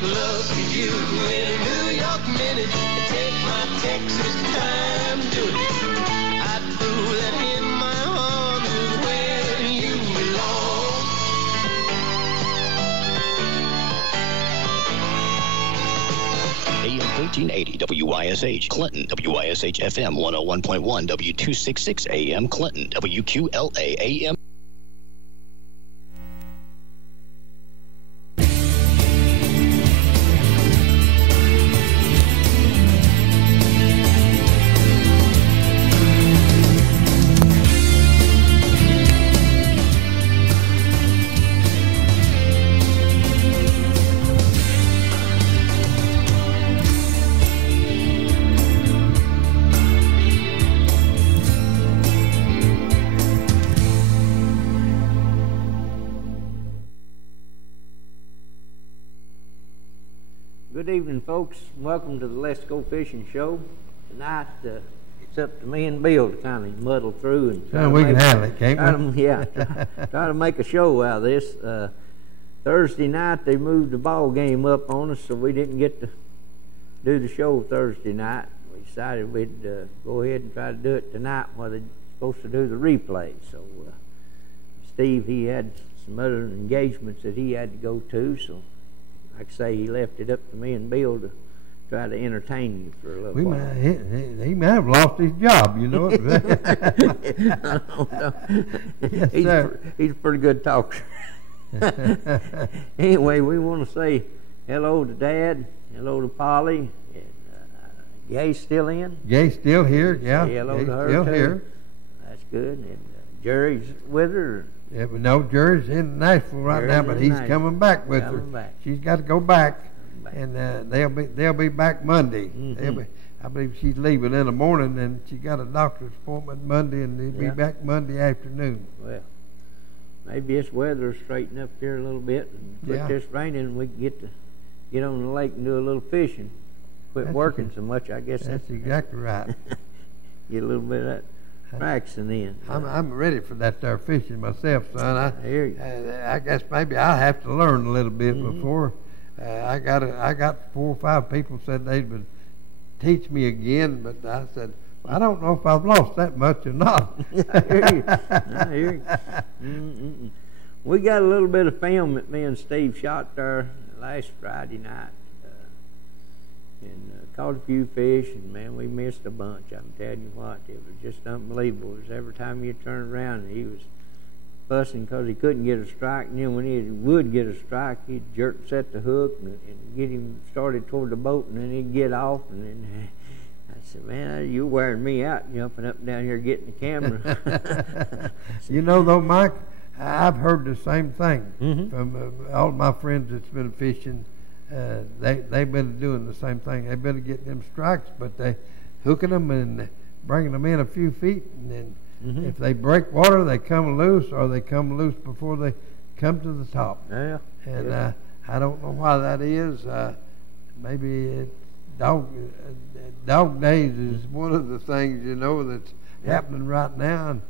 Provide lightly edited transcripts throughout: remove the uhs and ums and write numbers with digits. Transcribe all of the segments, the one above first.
make love to you in a New York minute and take my Texas time to it. I'd prove that in my heart is where you belong. AM 1380 WYSH Clinton, WYSH FM 101.1 W266 AM Clinton, WQLA AM. Good evening, folks. Welcome to the Let's Go Fishing Show. Tonight, it's up to me and Bill to kind of muddle through and try we can handle it, can't we? Try to make a show out of this. Thursday night, they moved the ball game up on us, so we didn't get to do the show Thursday night. We decided we'd go ahead and try to do it tonight while they're supposed to do the replay. So Steve, he had some other engagements that he had to go to, so like I say, he left it up to me and Bill to try to entertain you for a little while. He may have lost his job, you know. I don't know. Yes, he's a pretty good talker. Anyway, we want to say hello to Dad, hello to Polly, and Gay's still in? Gay's still here, yeah. Say hello to her, still too. Here. That's good. And Jerry's with her? Yeah, but no, Jerry's in Nashville right now, but he's coming back with her. She's got to go back, and they'll be back Monday. Mm-hmm. I believe she's leaving in the morning, and she got a doctor's appointment Monday, and they'll be back Monday afternoon. Well, maybe this weather will straighten up here a little bit, and quit this raining, and we can get on the lake and do a little fishing. Quit working so much, I guess. That's exactly right. Get a little bit of that practicing in. I'm ready for that there fishing myself, son. I hear you. I guess maybe I'll have to learn a little bit before. I got 4 or 5 people said they would teach me again, but I said, I don't know if I've lost that much or not. I hear you. We got a little bit of film that me and Steve shot there last Friday night. And caught a few fish, and man, we missed a bunch. I'm telling you what, it was just unbelievable. It was every time you turned around, he was fussing because he couldn't get a strike, and then when he would get a strike, he'd set the hook and get him started toward the boat, and then he'd get off, and then I said, man, you're wearing me out jumping up and down here getting the camera. You know, though, Mike, I've heard the same thing from all my friends that's been fishing. They've been doing the same thing. They've been getting them strikes, but they hooking them and bringing them in a few feet, and then if they break water, they come loose, or they come loose before they come to the top. Yeah. And I don't know why that is. Maybe dog days is one of the things, you know, that's happening right now. And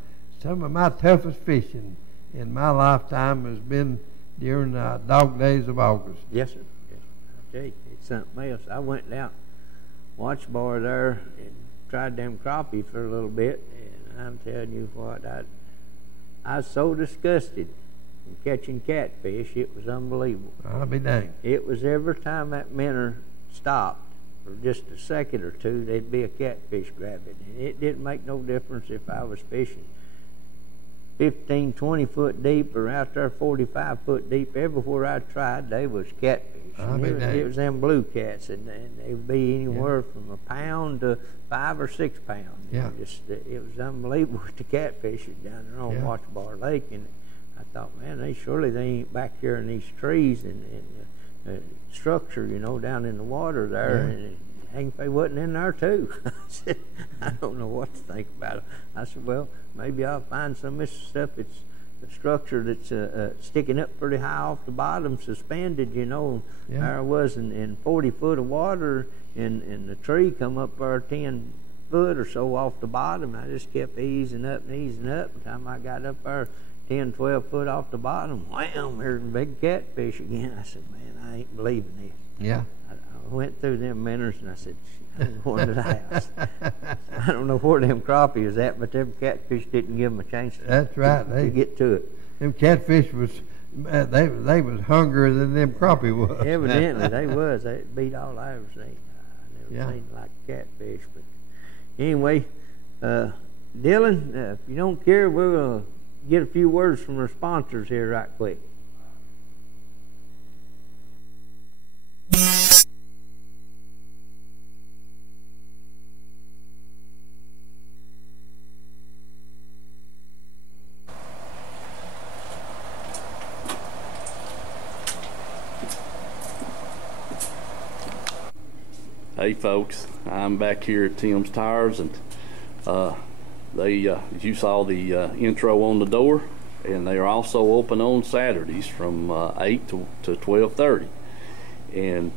some of my toughest fishing in my lifetime has been during dog days of August. Yes, sir. It's something else. I went down watch bar there and tried them crappie for a little bit, and I'm telling you what, I was so disgusted from catching catfish, it was unbelievable. I'll be dang. It was every time that minnow stopped for just a second or two, there'd be a catfish grabbing, and it didn't make no difference if I was fishing 15, 20 foot deep or out there 45 foot deep. Everywhere I tried, they was catfish. It was them blue cats, and they would be anywhere from a pound to 5 or 6 pounds. Yeah. It was unbelievable with the catfish down there on Watch Bar Lake, and I thought, man, they ain't back here in these trees and structure, you know, down in the water there, and Hangfay wasn't in there too. I said, I don't know what to think about it. I said, well, maybe I'll find some of this stuff that's a structure that's sticking up pretty high off the bottom, suspended, you know. There I was in 40 foot of water, and the tree come up there 10 foot or so off the bottom. I just kept easing up. By the time I got up there 10, 12 foot off the bottom, wham, there's a big catfish again. I said, man, I ain't believing this. Yeah. I went through them minnows and I said, I'm going to the house. I don't know where them crappie was at, but them catfish didn't give them a chance to get to it. Them catfish was, they was hungrier than them crappie was. Evidently, they was. They beat all I ever seen. I never seen like catfish. But anyway, Dylan, if you don't care, we're going to get a few words from our sponsors here right quick. Hey folks, I'm back here at Tim's Tires, and you saw the intro on the door, and they are also open on Saturdays from 8 to 12:30. And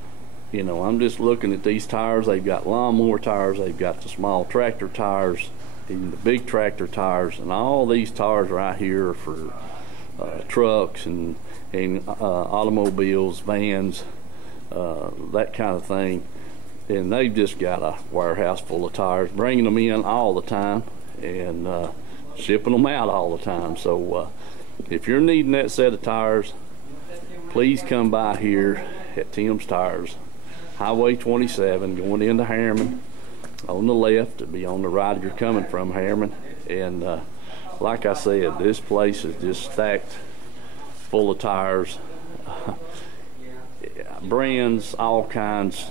you know, I'm just looking at these tires. They've got lawnmower tires, they've got the small tractor tires, even the big tractor tires, and all these tires right here are for trucks and automobiles, vans, that kind of thing. And they've just got a warehouse full of tires, bringing them in all the time and shipping them out all the time. So if you're needing that set of tires, please come by here at Tim's Tires, Highway 27, going into Harriman on the left. It'll be on the right if you're coming from Harriman. And like I said, this place is just stacked full of tires, brands, all kinds,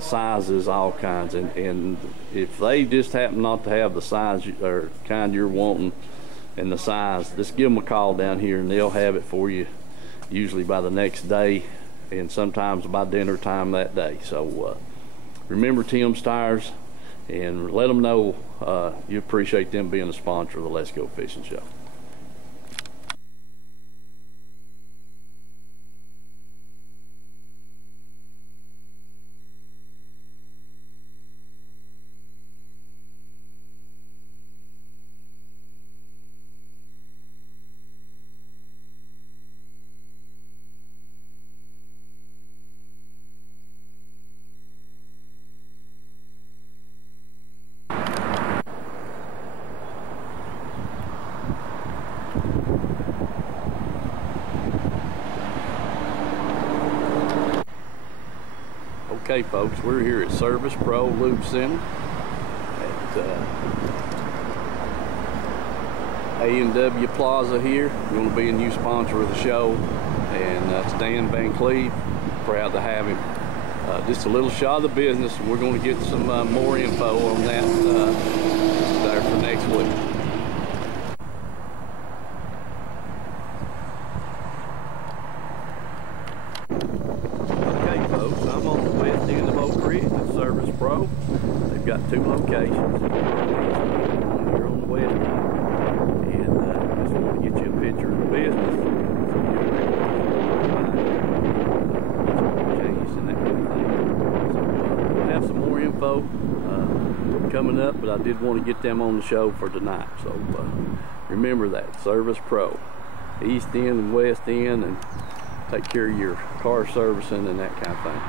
sizes, all kinds, and if they just happen not to have the size or kind you're wanting and the size, just give them a call down here and they'll have it for you, usually by the next day and sometimes by dinner time that day. So remember Tim's Tires, and let them know you appreciate them being a sponsor of the Let's Go Fishing Show. Okay folks, we're here at Service Pro Lube Center at A&W Plaza here. We're going to be a new sponsor of the show, and that's Dan Van Cleve. Proud to have him. Just a little shot of the business, and we're going to get some more info on that there for next week. Service Pro. They've got two locations. Here on the west end, and just want to get you a picture of the business. And that kind of thing. So we'll have some more info coming up, but I did want to get them on the show for tonight. So remember that, Service Pro, East End and West End, and take care of your car servicing and that kind of thing.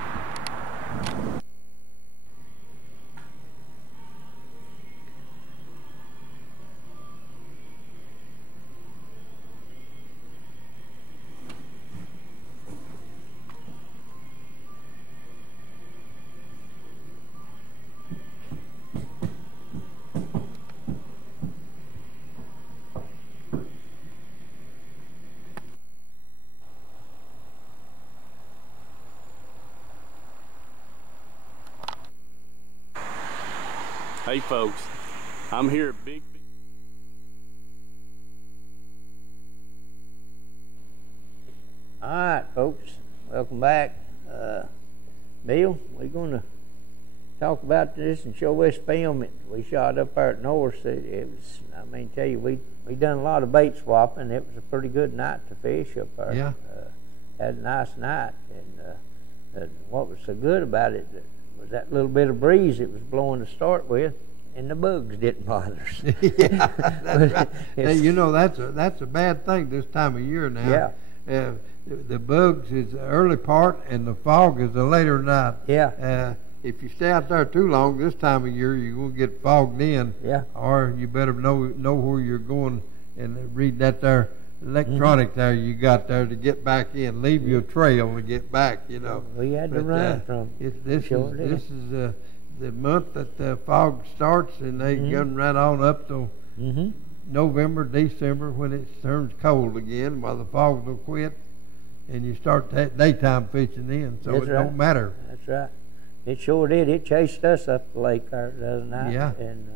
Hey folks, I'm here at Big. All right, folks, welcome back. Bill, we're going to talk about this and show us film it. We shot up there at North. It was, I mean, tell you, we done a lot of bait swapping. It was a pretty good night to fish up there. Yeah. Had a nice night, and what was so good about it was that little bit of breeze it was blowing to start with, and the bugs didn't bother us. Yeah, that's right. Hey, you know, that's a bad thing this time of year now. Yeah. the bugs is the early part and the fog is the later night. Yeah. If you stay out there too long this time of year, you're going to get fogged in. Yeah. Or you better know where you're going and read that there electronic there you got there to get back in. Leave your trail to get back, you know. We had to run from this is the month that the fog starts, and they gun right on up till November, December, when it turns cold again, while the fog will quit, and you start that daytime fishing in, so don't matter. That's right. It sure did. It chased us up the lake the other night and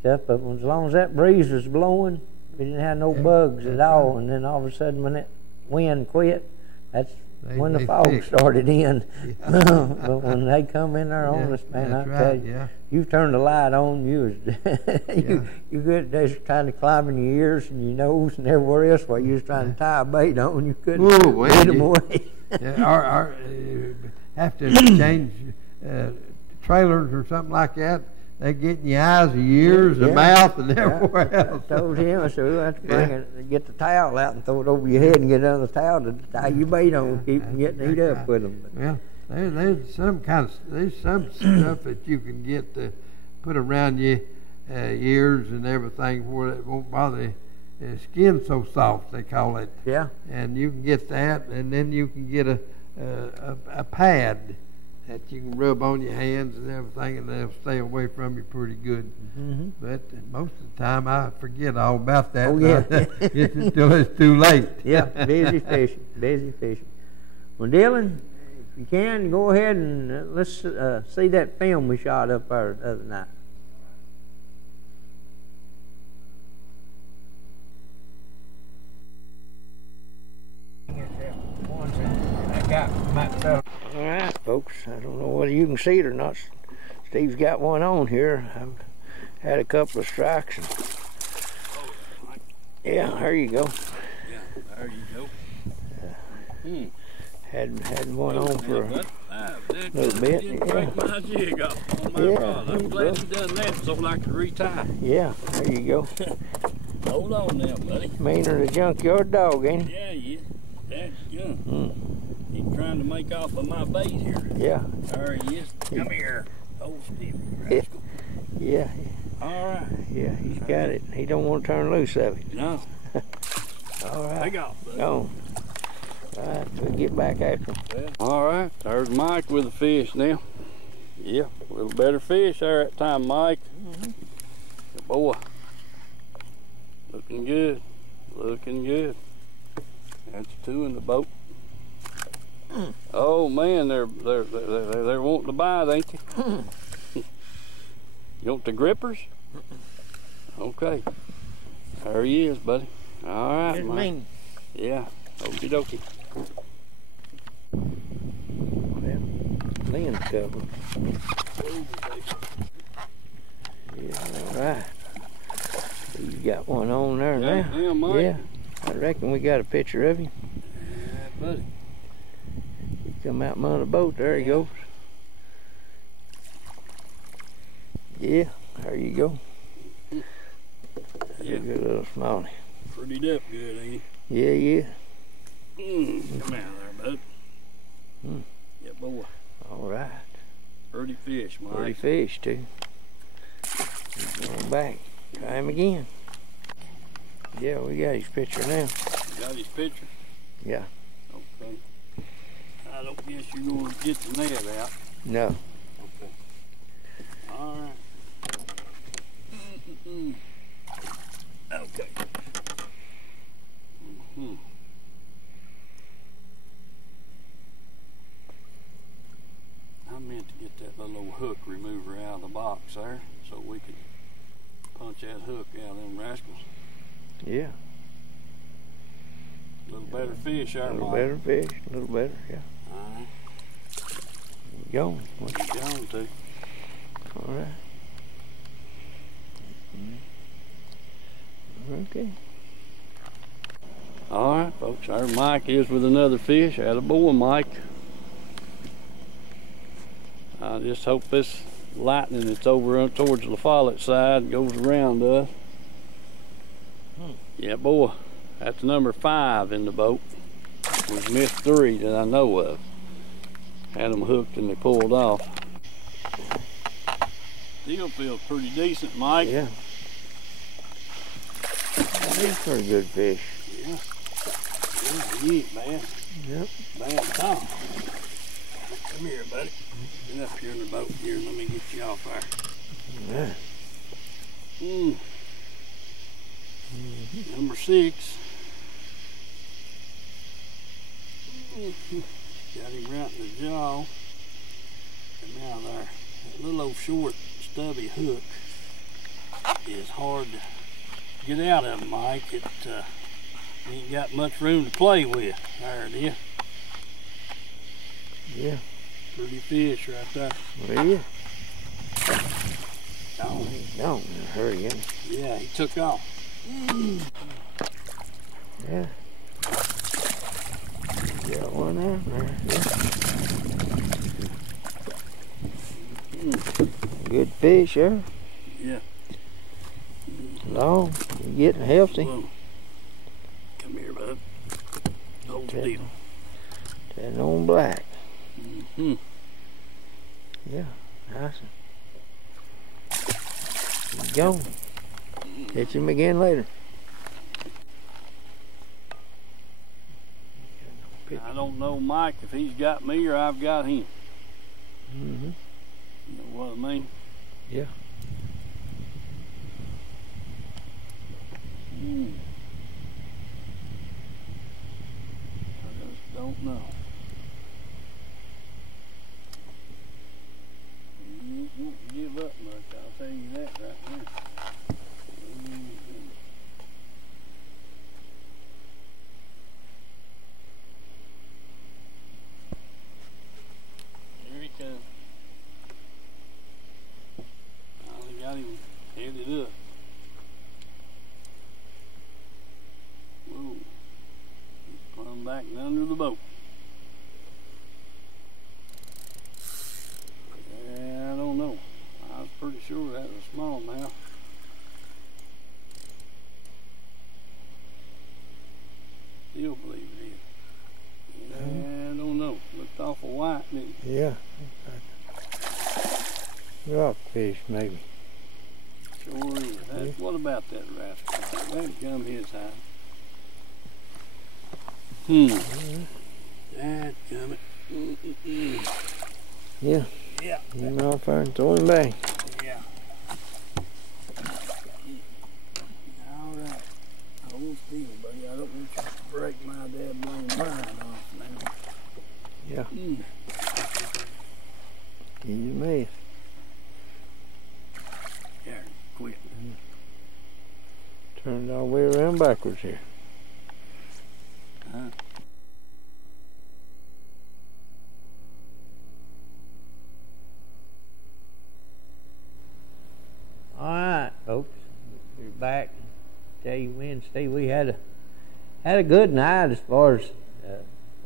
stuff, but as long as that breeze was blowing, we didn't have no bugs at all, and then all of a sudden when that wind quit, that's when the fog started in. But when they come in there on us, man, I tell you, you turned the light on, you good. They kind of climbing your ears and your nose and everywhere else while you was trying to tie a bait on. You couldn't get them away. Have to change trailers or something like that. They get in your eyes, the ears, the mouth, and everywhere else. I told him, I said, we'll have to get the towel out and throw it over your head and get another towel to tie your bait on, keep from getting eat up with them. Well, there's some stuff that you can get to put around your ears and everything where it won't bother the skin so soft, they call it. Yeah. And you can get that, and then you can get a pad that you can rub on your hands and everything, and they'll stay away from you pretty good. But most of the time, I forget all about that. Oh, yeah. Until it's too late. Yeah, busy fishing. Well, Dylan, if you can, go ahead and let's see that film we shot up there the other night. All right, folks. I don't know whether you can see it or not. Steve's got one on here. I've had a couple of strikes. Yeah, there you go. Yeah, there you go. Had one on for a little bit. Break my jig off on my rod. I'm glad you done that so I could retie. Yeah, there you go. Hold on now, buddy. Maynard, a junkyard dog, ain't he? Yeah, he is. That's good. He's trying to make off of my bait here. Yeah. There he is. Come here. Oh, Steve. Yeah. All right. Yeah, he's got it. He don't want to turn loose of it. No. All right. Take off, buddy. Go on. All right, we'll get back after him. All right, there's Mike with the fish now. Yeah, a little better fish there that time, Mike. Good boy. Looking good. Looking good. That's two in the boat. Oh man, they're wanting to bite, ain't they? You want the grippers? Okay. There he is, buddy. All right, Mike. Yeah. Okie dokie. Well, lens cover. Yeah, all right. You got one on there now. Yeah, Mike. Yeah. I reckon we got a picture of him. Yeah, buddy. He come out from under the boat. There he goes. Yeah, there you go. Yeah. Good little smallie. Pretty up good, ain't he? Yeah. Come out there, bud. Yeah, boy. All right. Pretty fish, Mike. Pretty fish, too. He's going back. Try him again. Yeah, we got his picture now. You got his picture? Yeah. Okay. I don't guess you're going to get the net out. No. Okay. All right. Okay. I meant to get that little hook remover out of the box there so we could punch that hook out of them rascals. Yeah. A little better fish there, Mike. A little better fish. A little better, yeah. All right. Going. What you going to? All right. Okay. All right, folks. Our Mike is with another fish. Attaboy, Mike. I just hope this lightning that's over towards the Follett side goes around us. Yeah, boy. That's number 5 in the boat. We've missed 3 that I know of. Had them hooked and they pulled off. Deal feels pretty decent, Mike. Yeah. He's pretty good fish. Yeah. Yeah, man. Yep. Bad Tom. Come here, buddy. Get up here in the boat here and let me get you off there. Yeah. Number 6. Got him right in the jaw. And now there, that little old short stubby hook is hard to get out of, Mike. It ain't got much room to play with. There it is. Yeah. Pretty fish right there. Well, yeah. Oh, Don't hurry him. yeah, he took off. Yeah. Got one out there. Yeah. Good fish, yeah. Yeah. Long, getting healthy. Whoa. Come here, bud. Hold the deal. That on black. Mm-hmm. Yeah, nice. Go. Catch him again later. I don't know, Mike, if he's got me or I've got him. Mm-hmm. You know what I mean? Yeah. I just don't know. You won't give up much, I'll tell you that right now. Here he comes. Finally got him headed up. Whoa. He's plumb back and under the boat. Yeah, I don't know. I was pretty sure that was smallmouth. Still believe it is. Yeah, I don't know. Looked awful white, didn't it? Yeah. Rockfish, maybe. Sure is. What about that rascal? That gum his high. That gum it. Yeah. Yeah. Get him off there and throw him back. Yeah. All right. Hold still, buddy. I don't want you to break my dad blame line off now. Yeah. Get your mess. There, quit. Turned all the way around backwards here. Huh? All right, folks. We're back. Tell you Wednesday we had a good night as far as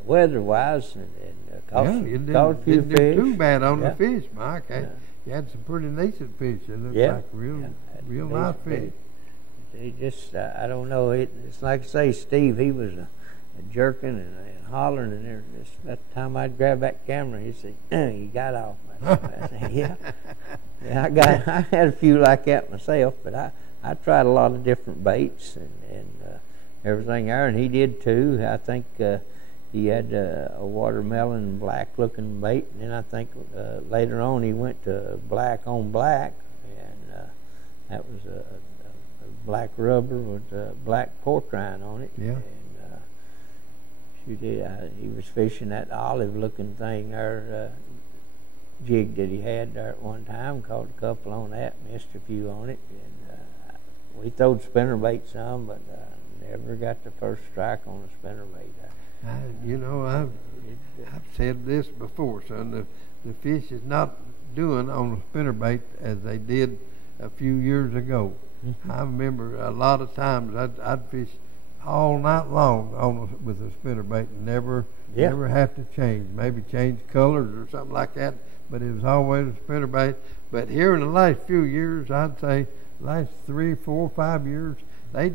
weather-wise, and caught a few didn't fish. do too bad on Yeah. the fish, Mike. Yeah. You had some pretty decent fish. It looked Yeah. like real Decent nice fish. They just, I don't know. It's like I say, Steve. He was a jerking and hollering, and there. At the time I'd grab that camera, he'd say, "You got off." I said, "Yeah, yeah." I had a few like that myself, but I tried a lot of different baits and everything there, and he did too. I think he had a watermelon black-looking bait, and then I think later on he went to black on black, and that was a black rubber with black pork rind on it. Yeah. And he was fishing that olive-looking thing there, jig that he had there at one time. Caught a couple on that, missed a few on it, and we throwed spinnerbait some, but never got the first strike on a spinnerbait. I've said this before, son. The fish is not doing on a spinnerbait as they did a few years ago. Mm-hmm. I remember a lot of times I'd fish all night long with a spinnerbait and never have to change. Maybe change colors or something like that, but it was always a spinnerbait. But here in the last few years, I'd say last 3, 4, 5 years, they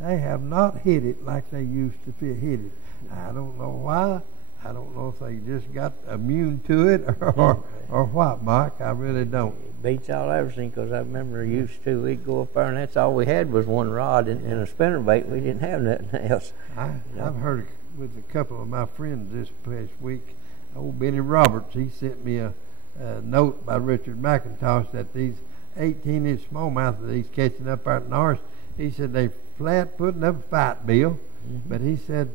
have not hit it like they used to hit it. I don't know why. I don't know if they just got immune to it or what, Mike. I really don't. It beats all everything, because I remember used to, we'd go up there and that's all we had was one rod and a spinnerbait. We didn't have nothing else. I've heard with a couple of my friends this past week. Old Benny Roberts, he sent me a note by Richard McIntosh that these 18-inch smallmouth that he's catching up out in ours, he said they flat putting up a fight, Bill. But he said,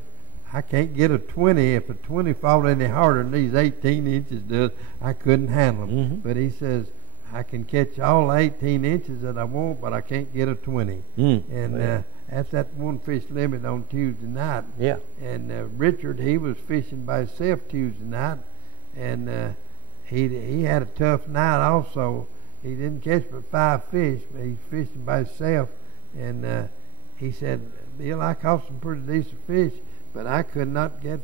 I can't get a 20. If a 20 fought any harder than these 18 inches does, I couldn't handle them. But he says, I can catch all 18 inches that I want, but I can't get a 20. And that's that one fish limit on Tuesday night. Yeah. And Richard, he was fishing by himself Tuesday night, and he had a tough night also. He didn't catch but 5 fish, but he's fishing by himself. And he said, Bill, I caught some pretty decent fish, but I could not get.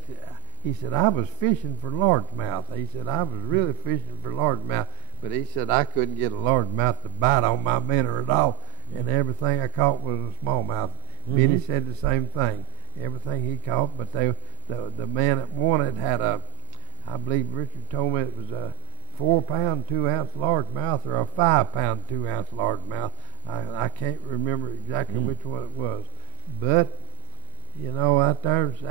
He said, I was fishing for largemouth. He said, I was really fishing for largemouth, but he said, I couldn't get a largemouth to bite on my minnow at all, and everything I caught was a smallmouth. Benny said the same thing. Everything he caught, but the man that won it had I believe Richard told me it was a 4-pound 2-ounce largemouth or a 5-pound 2-ounce largemouth. I can't remember exactly which one it was, but you know, out there's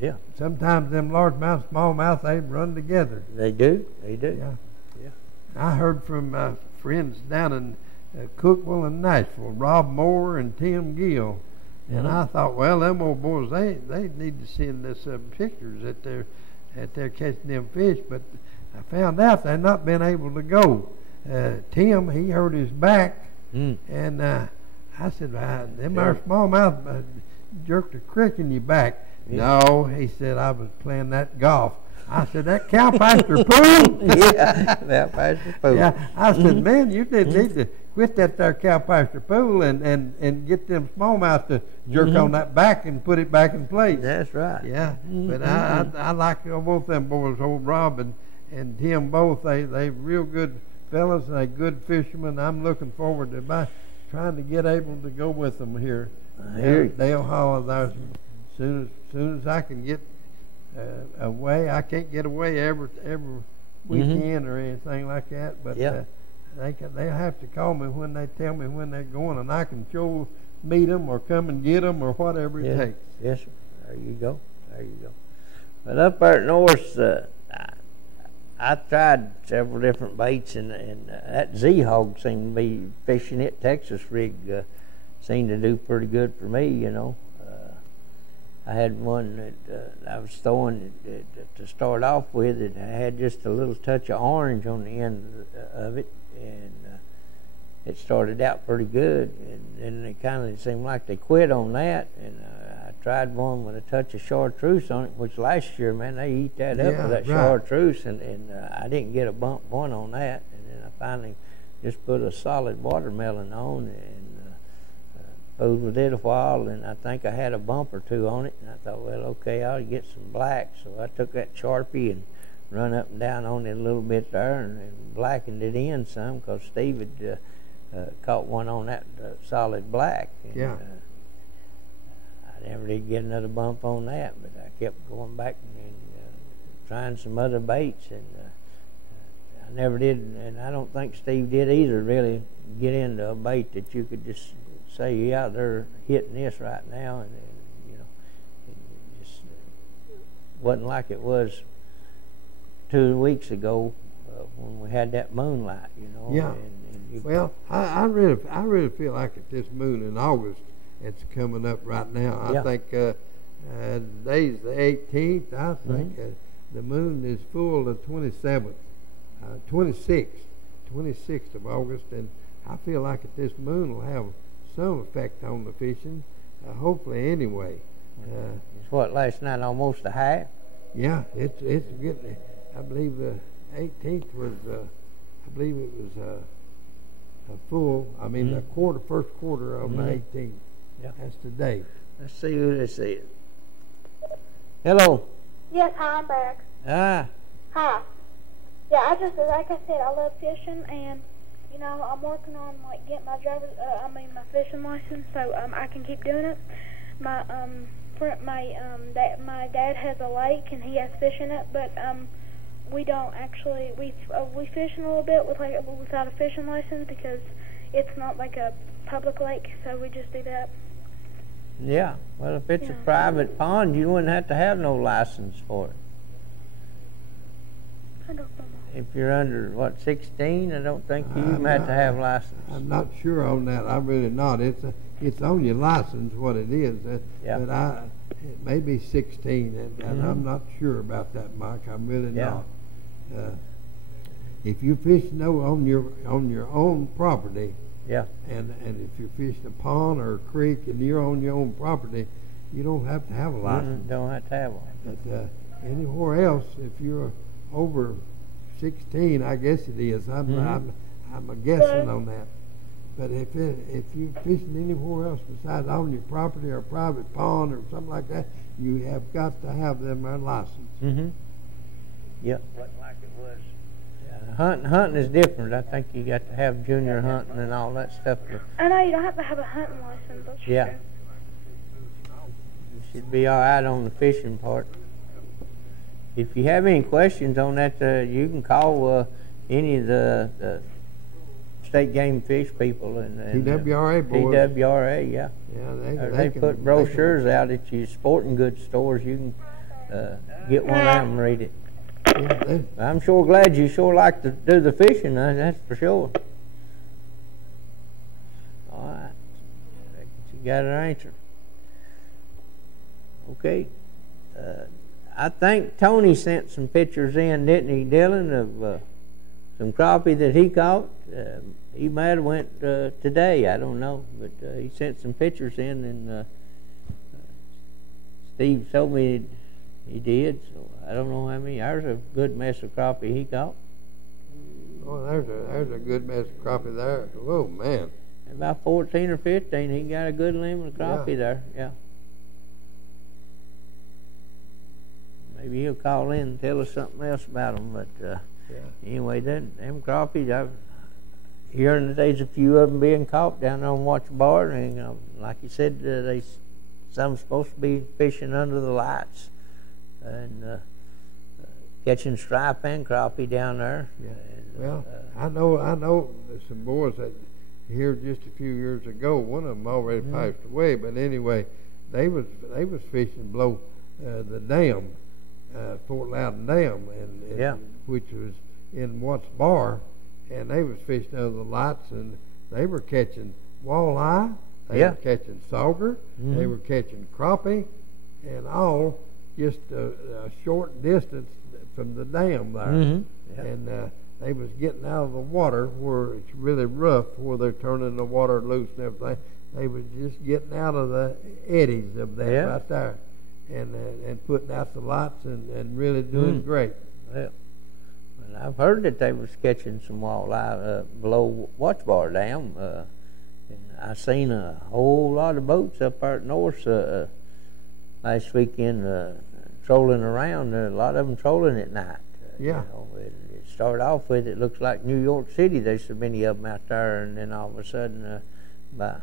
yeah. Sometimes them largemouth, smallmouth, they run together. They do. Yeah. I heard from friends down in Cookville and Nashville, Rob Moore and Tim Gill, and I thought, well, them old boys, they need to send us pictures that they're catching them fish, but I found out they've not been able to go. Tim, he hurt his back, and I said, them our smallmouth jerked a crick in your back. No, he said, I was playing that golf. I said, that cow pasture pool? Yeah, that pasture pool. Yeah, I said, man, you need to quit that there cow pasture pool and get them smallmouth to jerk on that back and put it back in place. That's right. Yeah, but I like both them boys, old Rob and Tim both. They real good fellas and they good fishermen. I'm looking forward to trying to get able to go with them here. Dale Hollow there. Soon as I can get away. I can't get away every weekend or anything like that, but they have to call me when they tell me when they're going, and I can sure meet them or come and get them or whatever it takes. Yes, sir. There you go. But up there north, I tried several different baits, and that Z-Hog seemed to be fishing it. Texas rig seemed to do pretty good for me, you know. I had one that I was throwing to start off with, and I had just a little touch of orange on the end of it, and it started out pretty good, and then it kind of seemed like they quit on that, and I tried one with a touch of chartreuse on it, which last year, man, they eat that up with that chartreuse, and I didn't get a bump one on that, and then I finally just put a solid watermelon on, and fooled with it a while, and I think I had a bump or two on it, and I thought, well, okay, I'll get some black. So I took that Sharpie and run up and down on it a little bit there and blackened it in some, because Steve had caught one on that solid black. And, I never did get another bump on that, but I kept going back and trying some other baits, and I never did, and I don't think Steve did either, really get into a bait that you could just say, yeah, they're hitting this right now, and you know, it just wasn't like it was 2 weeks ago when we had that moonlight, you know. Yeah. Well, I really feel like at this moon in August, it's coming up right now. I think today's the 18th. I think the moon is full the 27th, 26th of August, and I feel like at this moon will have some effect on the fishing, hopefully anyway. It's what, last night almost a half? Yeah, it's getting. I believe the 18th was. I believe it was a full. I mean, the first quarter of the 18th. Yeah, that's today. Let's see who this is. Hello. Yes, hi, I'm back. Ah. Hi. Yeah, like I said, I love fishing, and you know, I'm working on getting my my fishing license, so I can keep doing it. My different. My dad has a lake and he has fish in it, but we don't actually. We fish in a little bit without a fishing license because it's not like a public lake, so we just do that. Yeah. Well, if it's a private pond, you wouldn't have to have no license for it. I don't know. If you're under, what, 16, I don't think you even have to have license. I'm not sure on that. I'm really not. It's on your license what it is. Yeah. But it may be 16, and I'm not sure about that, Mike. I'm really not. If you fish on your own property, yeah, and if you're fishing a pond or a creek and you're on your own property, you don't have to have a license. Don't have to have one. But anywhere else, if you're over 16, I guess it is. I'm a guessing on that. But if you're fishing anywhere else besides on your property or a private pond or something like that, you have got to have them on license. Mm-hmm. Yep. Wasn't like it was. Hunting is different. I think you got to have junior hunting and all that stuff. I know you don't have to have a hunting license. That's yeah. true. You should be all right on the fishing part. If you have any questions on that, you can call any of the state game fish people and TWRA boys. TWRA, yeah. Yeah, they put brochures out at your sporting goods stores. You can get one of them and read it. Yeah, I'm sure glad you sure like to do the fishing. That's for sure. All right, I reckon you got an answer. Okay. I think Tony sent some pictures in, didn't he, Dylan, of some crappie that he caught. He might have went today, I don't know, but he sent some pictures in, and Steve told me he did, so I don't know how many. There's a good mess of crappie he caught. Oh, there's a good mess of crappie there. Oh, man. About 14 or 15, he got a good limit of crappie there, yeah. Maybe he'll call in and tell us something else about them. But anyway, them crappie, here in the days, a few of them being caught down there on Watch Bar, and like you said, some supposed to be fishing under the lights and catching stripe and crappie down there. Yeah. And, I know there's some boys that here just a few years ago. One of them already passed away, but anyway, they was fishing below the dam. Fort Loudon Dam, and which was in Watts Bar, and they was fishing under the lights, and they were catching walleye, they were catching sauger, they were catching crappie, and all just a short distance from the dam there, and they was getting out of the water where it's really rough, where they're turning the water loose and everything. They was just getting out of the eddies of that right there. And putting out the lights and really doing great. Well, I've heard that they was catching some walleye below Watch Bar Dam. And I seen a whole lot of boats up there at North last weekend trolling around. A lot of them trolling at night. Yeah. You know, it started off with, it looks like New York City. There's so many of them out there, and then all of a sudden, by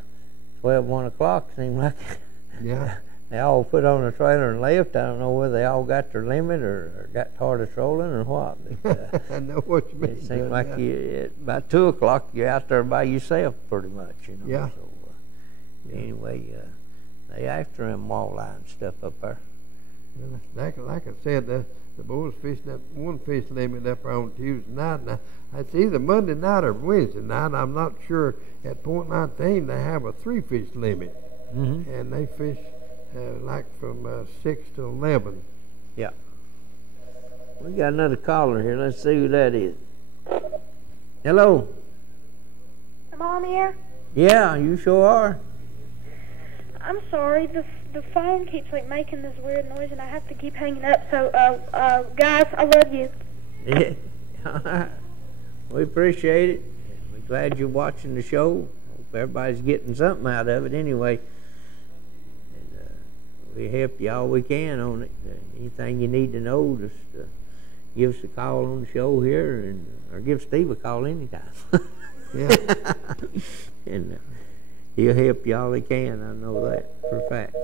12, 1 o'clock, seemed like they all put on a trailer and left. I don't know whether they all got their limit or got tired of trolling or what. But, I know what you mean. It seemed like by 2 o'clock you're out there by yourself pretty much, you know. Yeah. So anyway, they after them walleye and stuff up there. Well, like I said, the boys fishing that one fish limit up there on Tuesday night. Now, it's either Monday night or Wednesday night. I'm not sure. At Point 19 they have a 3 fish limit, and they fish like from 6 to 11. Yeah. We got another caller here. Let's see who that is. Hello. Am I on the air? Yeah, you sure are. I'm sorry. The phone keeps like making this weird noise, and I have to keep hanging up. So, guys, I love you. Yeah. We appreciate it. We're glad you're watching the show. Hope everybody's getting something out of it anyway. We help you all we can on it. Anything you need to know, just give us a call on the show here, or give Steve a call anytime. Yeah. And he'll help you all he can. I know that for a fact.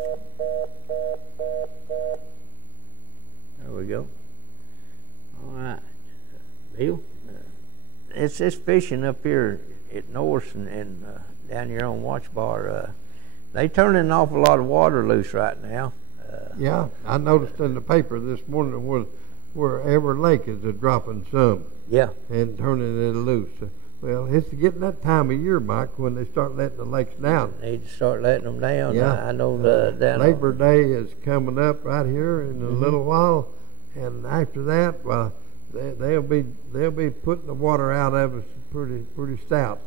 we go. All right, Bill. It's this fishing up here at North and down here on Watch Bar. They turning an awful lot of water loose right now. Yeah, I noticed in the paper this morning where every lake is dropping some. Yeah. And turning it loose. Well, it's getting that time of year, Mike, when they start letting the lakes down. They need to start letting them down. Yeah. I know down Labor Day is coming up right here in a little while, and after that, well, they'll be putting the water out of us pretty stout,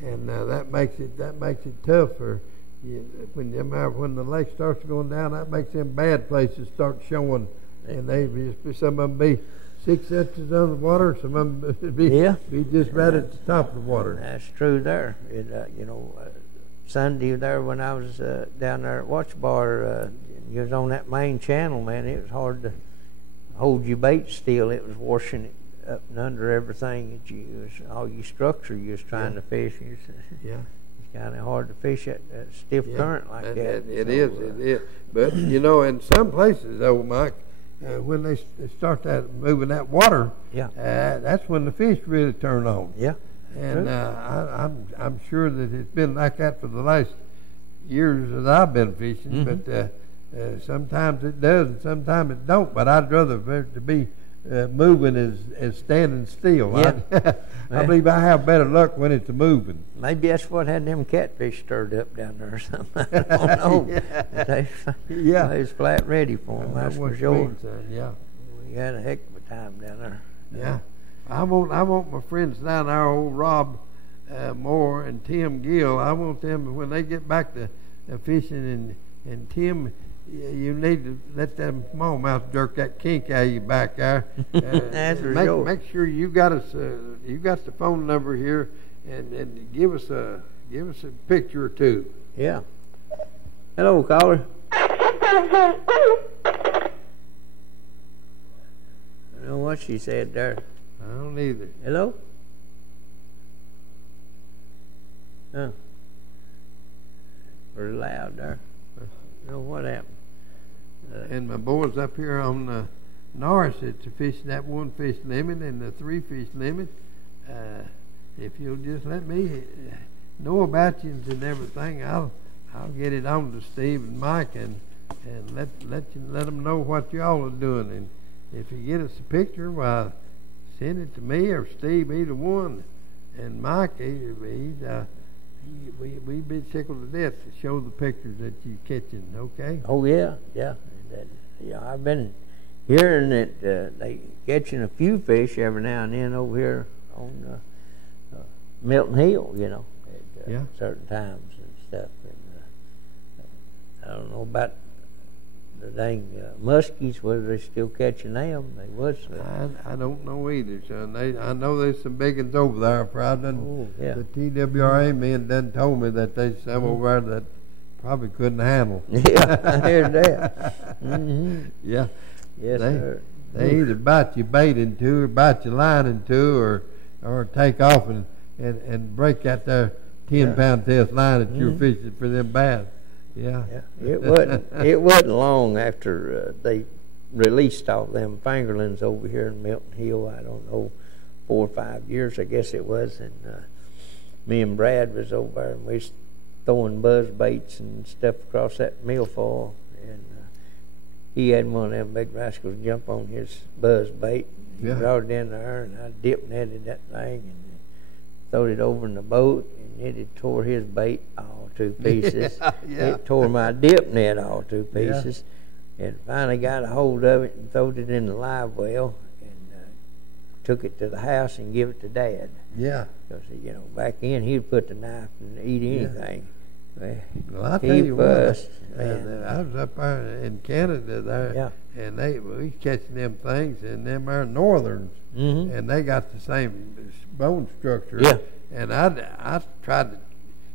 and that makes it tough for when the lake starts going down. That makes them bad places start showing, and some of them be 6 inches under the water. Some of them be just right at the top of the water. That's true there. Sunday there when I was down there at Watch Bar, you was on that main channel, man. It was hard to hold your bait still. It was washing it up and under everything all your structure you was trying to fish. It's kind of hard to fish at stiff current like that. It is. But in some places, though, Mike, when they start moving that water, that's when the fish really turn on. Yeah. And I'm sure that it's been like that for the last years that I've been fishing. But sometimes it does, and sometimes it don't. But I'd rather for it to be moving as standing still. Yeah. I believe I have better luck when it's moving. Maybe that's what had them catfish stirred up down there or something. I don't know. They was flat ready for them, that's for sure. We had a heck of a time down there. Yeah. I want my friends down there, old Rob Moore and Tim Gill. I want them, when they get back to fishing, and Tim, you need to let them smallmouth jerk that kink out of your back there. That's for sure. Make sure you got us. You got the phone number here, and give us a picture or two. Yeah. Hello, caller. I don't know what she said there. I don't either. Hello? Oh. Pretty loud there. I don't know what happened. And my boys up here on Norris, it's fishing that 1 fish limit and the 3 fish limit. If you'll just let me know about you and everything, I'll get it on to Steve and Mike and let them know what y'all are doing. And if you get us a picture, why, send it to me or Steve, either one. And Mike, we'd be tickled to death to show the pictures that you catching. Okay? Oh yeah. I've been hearing that they catching a few fish every now and then over here on Milton Hill, at certain times and stuff. And I don't know about the dang muskies, whether they're still catching them. They was. I don't know either, son. I know there's some big ones over there. The TWRA men done told me that there's some over there that probably couldn't handle. Yeah, I heard that. Yeah. Yes, sir. They either bite your bait in two, or bite your line in two, or take off and break that there 10-pound test line that you're fishing for them bass. Yeah. It wasn't long after they released all them fingerlings over here in Milton Hill. I don't know, 4 or 5 years, I guess it was. And me and Brad was over there, and we was throwing buzz baits and stuff across that milfoil. And he had one of them big rascals jump on his buzz bait. He brought it in there, and I dip netted that thing and throwed it over in the boat, and it had tore his bait all to pieces. It tore my dip net all to pieces. And finally got a hold of it and throwed it in the live well and took it to the house and give it to Dad. Yeah. Because, back then he'd put the knife and eat anything. Well, I tell you what, I was up there in Canada there, and we was catching them things, and them are northerns, and they got the same bone structure. Yeah. And I tried to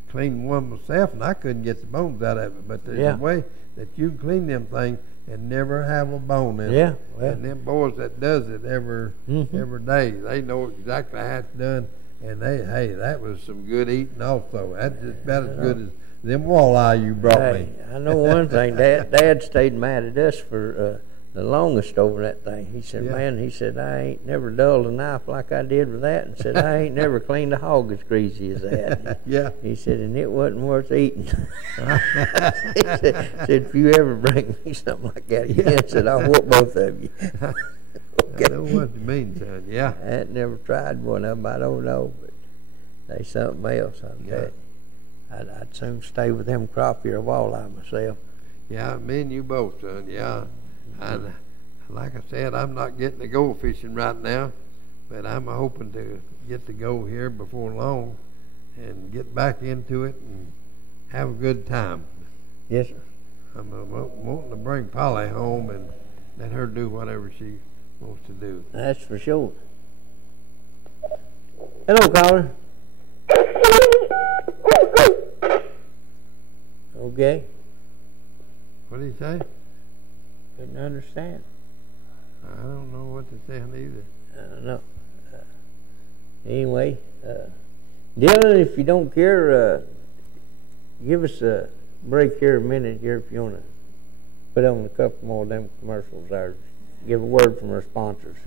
clean one myself, and I couldn't get the bones out of it. But there's a way that you can clean them things and never have a bone in it. Well. And them boys that does it every day, they know exactly how it's done. And that was some good eating also. That's just about as good as them walleye you brought me. I know one thing. Dad stayed mad at us for the longest over that thing. He said, man, he said, I ain't never dulled a knife like I did with that, and said, I ain't never cleaned a hog as greasy as that. Yeah. He said, and it wasn't worth eating. He said, if you ever bring me something like that again, I said, I'll whoop both of you. Okay. I know what you mean, son. Yeah. I had never tried one of them, I don't know, but they something else, I'll tell you. I'd soon stay with them crappie or walleye myself. Yeah, me and you both, son. Yeah. And like I said, I'm not getting to go fishing right now, but I'm hoping to get to go here before long and get back into it and have a good time. Yes, sir. I'm wanting to bring Polly home and let her do whatever she wants to do. That's for sure. Hello, caller. Okay. What did he say? Couldn't understand. I don't know what to say either. I don't know. Anyway, Dylan, if you don't care, give us a break here a minute here if you want to put on a couple more of them commercials there. Give a word from our sponsors.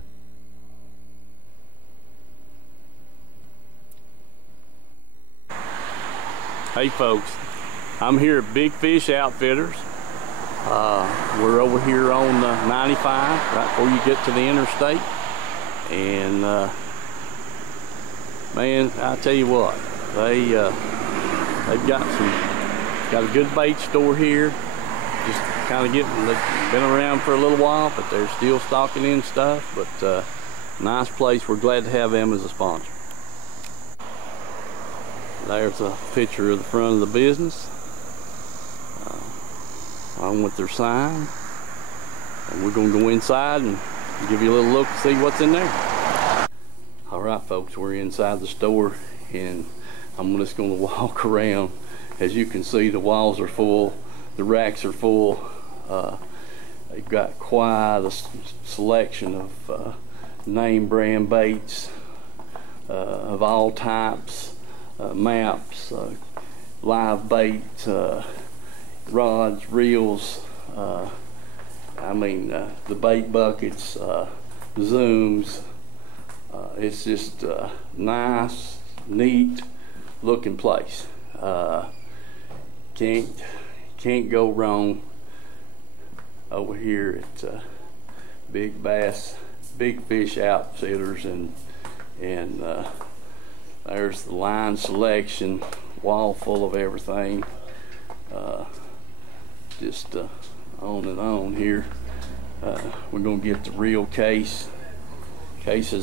Hey folks, I'm here at Big Fish Outfitters. We're over here on 95, right before you get to the interstate. And man, I tell you what, they've got a good bait store here. Just kind of they've been around for a little while, but they're still stocking in stuff. But nice place. We're glad to have them as a sponsor. There's a picture of the front of the business, along with their sign. And we're going to go inside and give you a little look to see what's in there. All right, folks, we're inside the store, and I'm just going to walk around. As you can see, the walls are full, the racks are full. They've got quite a selection of name brand baits of all types. Maps, live bait, rods, reels, the bait buckets, zooms. It's just a nice, neat looking place. Can't go wrong over here at Big Fish Outfitters, and there's the line selection, wall full of everything. Just on and on here. We're gonna get the reel cases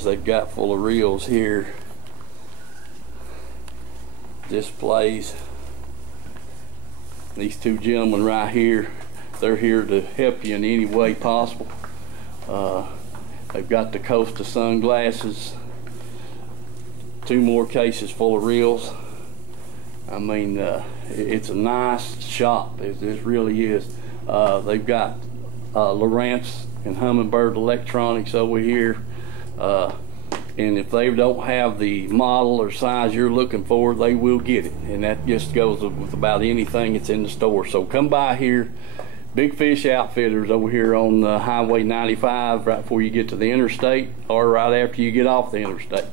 they've got full of reels here. Displays. These two gentlemen right here, they're here to help you in any way possible. They've got the Costa sunglasses. 2 more cases full of reels. I mean, it's a nice shop. It really is. They've got Lowrance and Humminbird electronics over here. And if they don't have the model or size you're looking for, they will get it. And that just goes with about anything that's in the store. So come by here, Big Fish Outfitters over here on Highway 95, right before you get to the interstate, or right after you get off the interstate.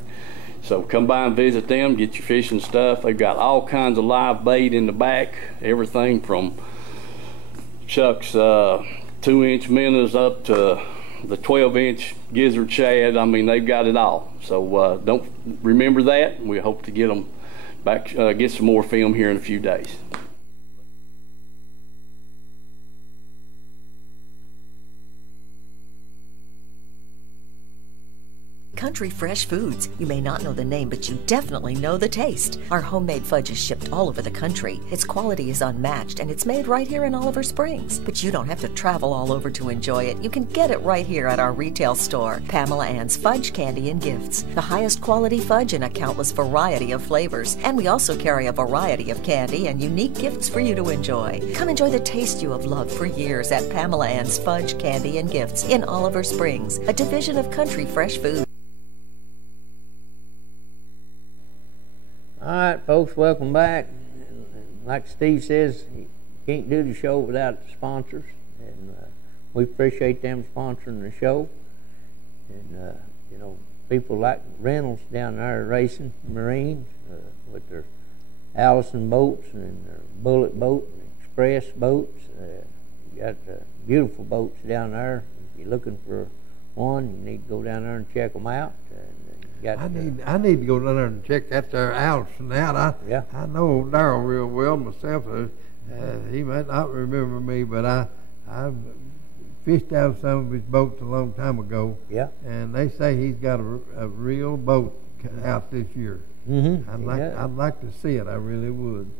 So come by and visit them, get your fishing stuff. They've got all kinds of live bait in the back, everything from Chuck's 2-inch minnows up to the 12-inch gizzard shad. I mean, they've got it all. So don't remember that. We hope to get them back, get some more film here in a few days. Country Fresh Foods. You may not know the name, but you definitely know the taste. Our homemade fudge is shipped all over the country. Its quality is unmatched, and it's made right here in Oliver Springs. But you don't have to travel all over to enjoy it. You can get it right here at our retail store, Pamela Ann's Fudge, Candy, and Gifts. The highest quality fudge in a countless variety of flavors. And we also carry a variety of candy and unique gifts for you to enjoy. Come enjoy the taste you have loved for years at Pamela Ann's Fudge, Candy, and Gifts in Oliver Springs, a division of Country Fresh Foods. All right, folks, welcome back. And like Steve says, you can't do the show without sponsors. And we appreciate them sponsoring the show. And, you know, people like Reynolds down there racing, Marines, with their Allison boats and their Bullet boat and Express boats. You got beautiful boats down there. If you're looking for one, you need to go down there and check them out. And I need to go down there and check that there Allison out. I know Darrell real well myself. He might not remember me, but I fished out some of his boats a long time ago. Yeah. And they say he's got a real boat out this year. Mm-hmm. I'd like to see it. I really would.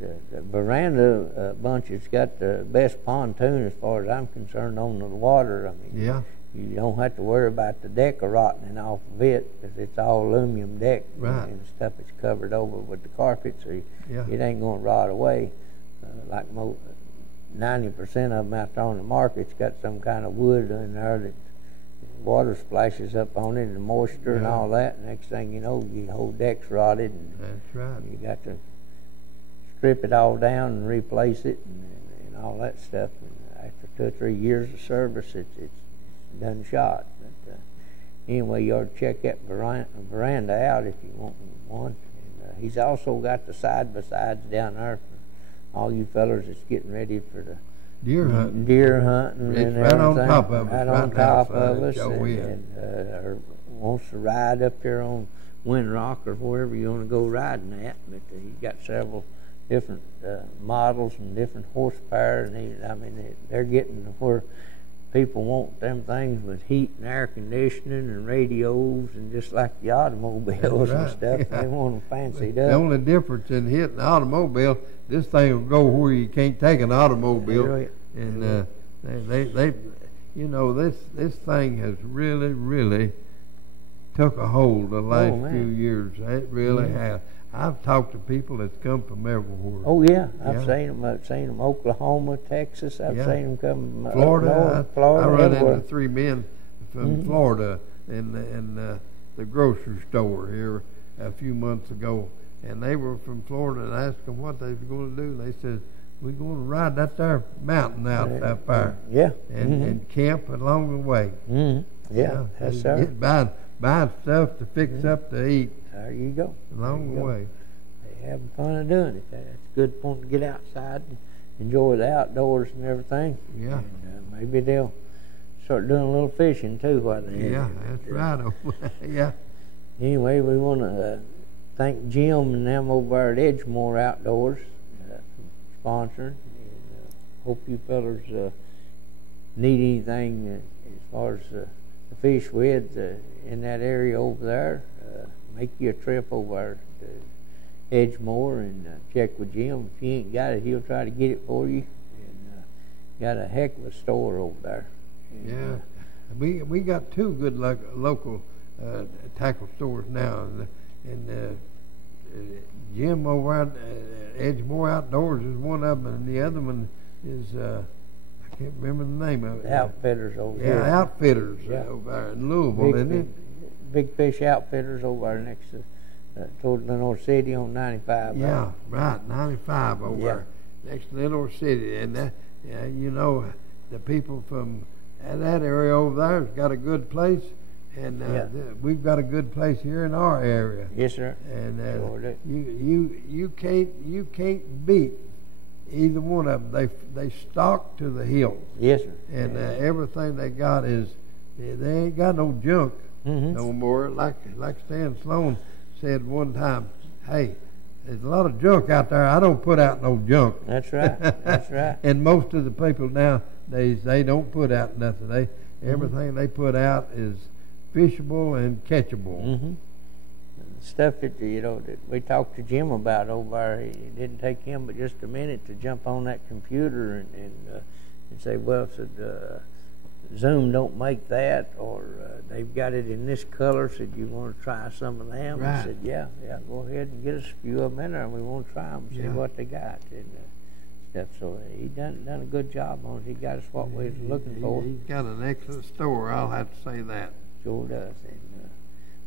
The Veranda bunch has got the best pontoon as far as I'm concerned on the water. I mean, yeah. You don't have to worry about the deck rotting off of it because it's all aluminum deck, right, and stuff is covered over with the carpet, so it ain't going to rot away. Like 90% of them out there on the market's got some kind of wood in there that water splashes up on it and moisture and all that. And next thing you know, your whole deck's rotted. And that's right. You got to strip it all down and replace it and all that stuff. And after 2 or 3 years of service, it's done shot. But anyway, you ought to check that veranda out if you want one. And he's also got the side-by-sides down there for all you fellers that's getting ready for the deer hunting. It's right on top of us. Right on top of us. Or wants to ride up here on Windrock or wherever you want to go riding at. But he's got several different models and different horsepower. And they're getting to where people want them things with heat and air conditioning and radios and just like the automobiles and stuff. They want them fancied up. The only difference in hitting an automobile, this thing will go where you can't take an automobile. Right. And they you know, this thing has really took a hold the last few years. It really has. I've talked to people that's come from everywhere. Oh yeah, I've seen them. I've seen them Oklahoma, Texas. I've seen them come Florida. Florida. I run into 3 men from Florida in the grocery store here a few months ago, and they were from Florida. And I asked them what they were going to do. And they said, "We're going to ride that there mountain out that far, and camp along the way." Yeah, that's sir. Buying stuff to fix up to eat. There you go. Along the way. They having fun of doing it. That's a good point to get outside and enjoy the outdoors and everything. Yeah. And, maybe they'll start doing a little fishing too while they're Yeah, that's right. Yeah. Anyway, we want to thank Jim and them over at Edgemore Outdoors for sponsoring. And hope you fellas need anything as far as the fish with in that area over there. Make you a trip over to Edgemore and check with Jim. If you ain't got it, he'll try to get it for you. And got a heck of a store over there. And, we got 2 good local tackle stores now, and Jim over at Edgemore Outdoors is one of them, and the other one is I can't remember the name of it. Outfitters over here. Yeah, Outfitters over there in Louisville, isn't it? Big Fish Outfitters over there next to toward Lenore City on 95. Yeah, right, 95 over there next to Lenore City, and that, you know, the people from that area over there has got a good place, and we've got a good place here in our area. Yes, sir. And sure you can't beat either one of them. They stock to the hill. Yes, sir. And everything they got is they ain't got no junk no more. Like Stan Sloan said one time, "Hey, there's a lot of junk out there. I don't put out no junk." That's right. That's right. And most of the people nowadays, they don't put out nothing. Everything they put out is fishable and catchable. Stuff that that we talked to Jim about over there. It didn't take him but just a minute to jump on that computer and say, "Well, said Zoom don't make that, or they've got it in this color. Said you want to try some of them?" Right. I said, "Yeah, go ahead and get us a few of them in there, and we want to try them, see what they got and stuff." So he done a good job on it. He got us what we was looking for. He's got an excellent store. I'll have to say that. Sure does. And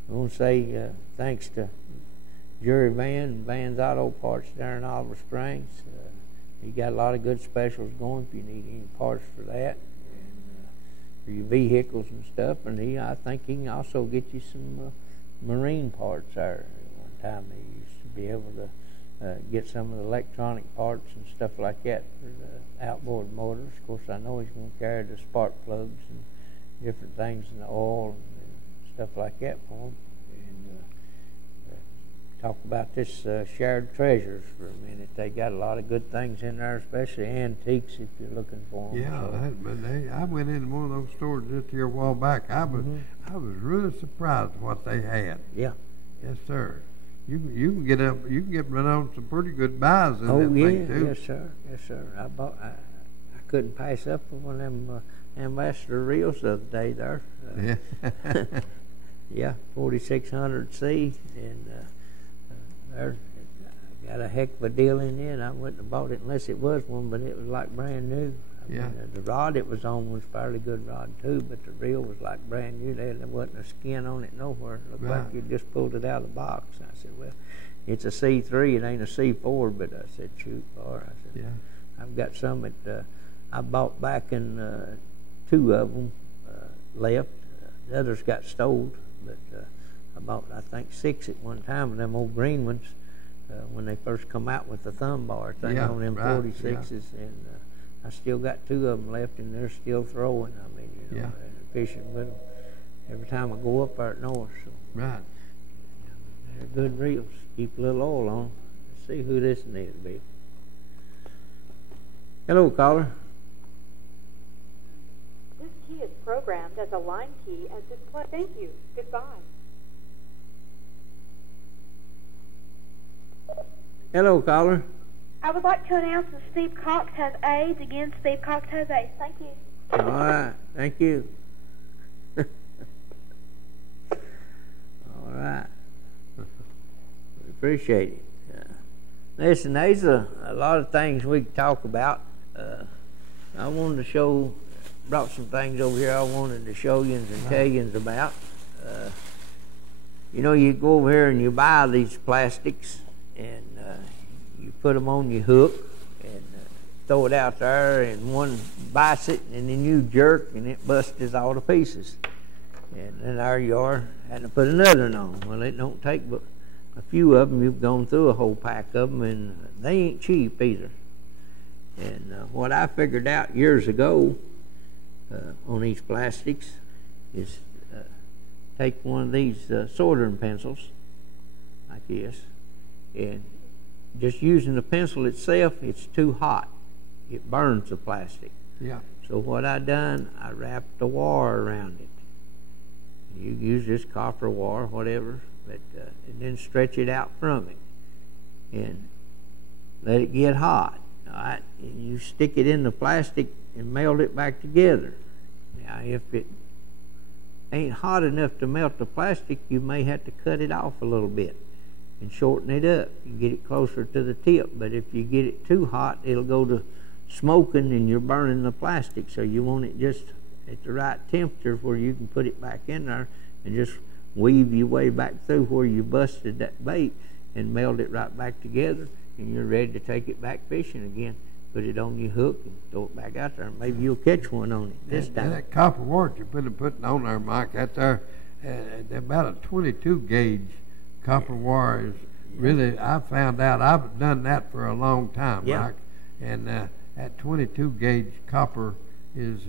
I want to say thanks to Jerry Van and Van's Auto Parts there in Oliver Springs. He got a lot of good specials going if you need any parts for that. And for your vehicles and stuff. And I think he can also get you some marine parts there. At one time he used to be able to get some of the electronic parts and stuff like that for the outboard motors. Of course, I know he's going to carry the spark plugs and different things in the oil and stuff like that for them. And talk about this shared treasures for a minute. They got a lot of good things in there, especially antiques if you're looking for them. Yeah, so. I went in one of those stores just here a while back. I was really surprised what they had. Yeah. Yes, sir. You can get run on some pretty good buys in that thing too. Yes, sir. Yes, sir. I couldn't pass up on one of them Ambassador reels the other day there. Yeah. Yeah, 4600C, and there got a heck of a deal in it. I wouldn't have bought it unless it was one, but it was like brand new. I mean, the rod it was on was a fairly good rod too, but the reel was like brand new. There wasn't a skin on it nowhere. It looked like you just pulled it out of the box. I said, well, it's a C3, it ain't a C4, but I said, shoot, boy. I said, I've got some that I bought back in 2 of them left. The others got stowed, but I bought, I think, 6 at one time of them old green ones when they first come out with the thumb bar thing on them 46s, and I still got 2 of them left, and they're still throwing. I mean, you know, and fishing with them every time I go up there at north. So, right. They're good reels. Keep a little oil on them. Let's see who this one is, Bill. Hello, caller. This key is programmed as a line key as display. Thank you. Goodbye. Hello, caller. I would like to announce that Steve Cox has AIDS. Again, Steve Cox has AIDS. Thank you. All right. Thank you. All right. We appreciate it. Listen, there's a lot of things we can talk about. I wanted to brought some things over here I wanted to show you and tell you about. You know, you go over here and you buy these plastics, and you put them on your hook and throw it out there, and one bites it, and then you jerk, and it busts all to pieces. And then there you are, having to put another one on. Well, it don't take but a few of them. You've gone through a whole pack of them, and they ain't cheap either. And what I figured out years ago on these plastics is take one of these soldering pencils like this, and just using the pencil itself, it's too hot. It burns the plastic. Yeah. So what I done, I wrapped the wire around it. You use this copper wire, whatever, but and then stretch it out from it and let it get hot. All right, and you stick it in the plastic and melt it back together. Now, if it ain't hot enough to melt the plastic, you may have to cut it off a little bit and shorten it up and get it closer to the tip. But if you get it too hot, it'll go to smoking and you're burning the plastic. So you want it just at the right temperature where you can put it back in there and just weave your way back through where you busted that bait and melt it right back together, and you're ready to take it back fishing again. Put it on your hook and throw it back out there. Maybe you'll catch one on it this time. That copper wire you're putting on there, Mike, that's there, about a 22 gauge copper wire is really, I found out, I've done that for a long time, Mike, and that 22 gauge copper is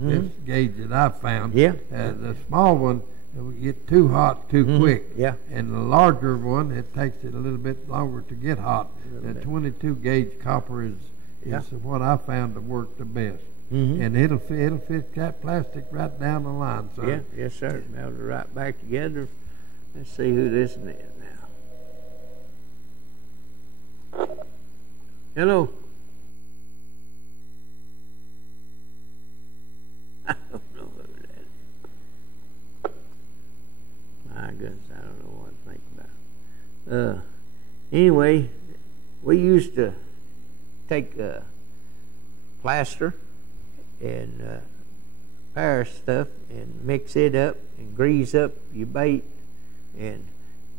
this gauge that I've found. The small one, it will get too hot too quick. And the larger one, it takes it a little bit longer to get hot. The 22 gauge copper is what I found to work the best. And it'll fit that plastic right down the line, sir. Yes, sir. Melt it right back together. Let's see who this is now. Hello. I don't know who that is. My goodness, I don't know what to think about. Anyway, we used to take plaster and Paris stuff and mix it up and grease up your bait and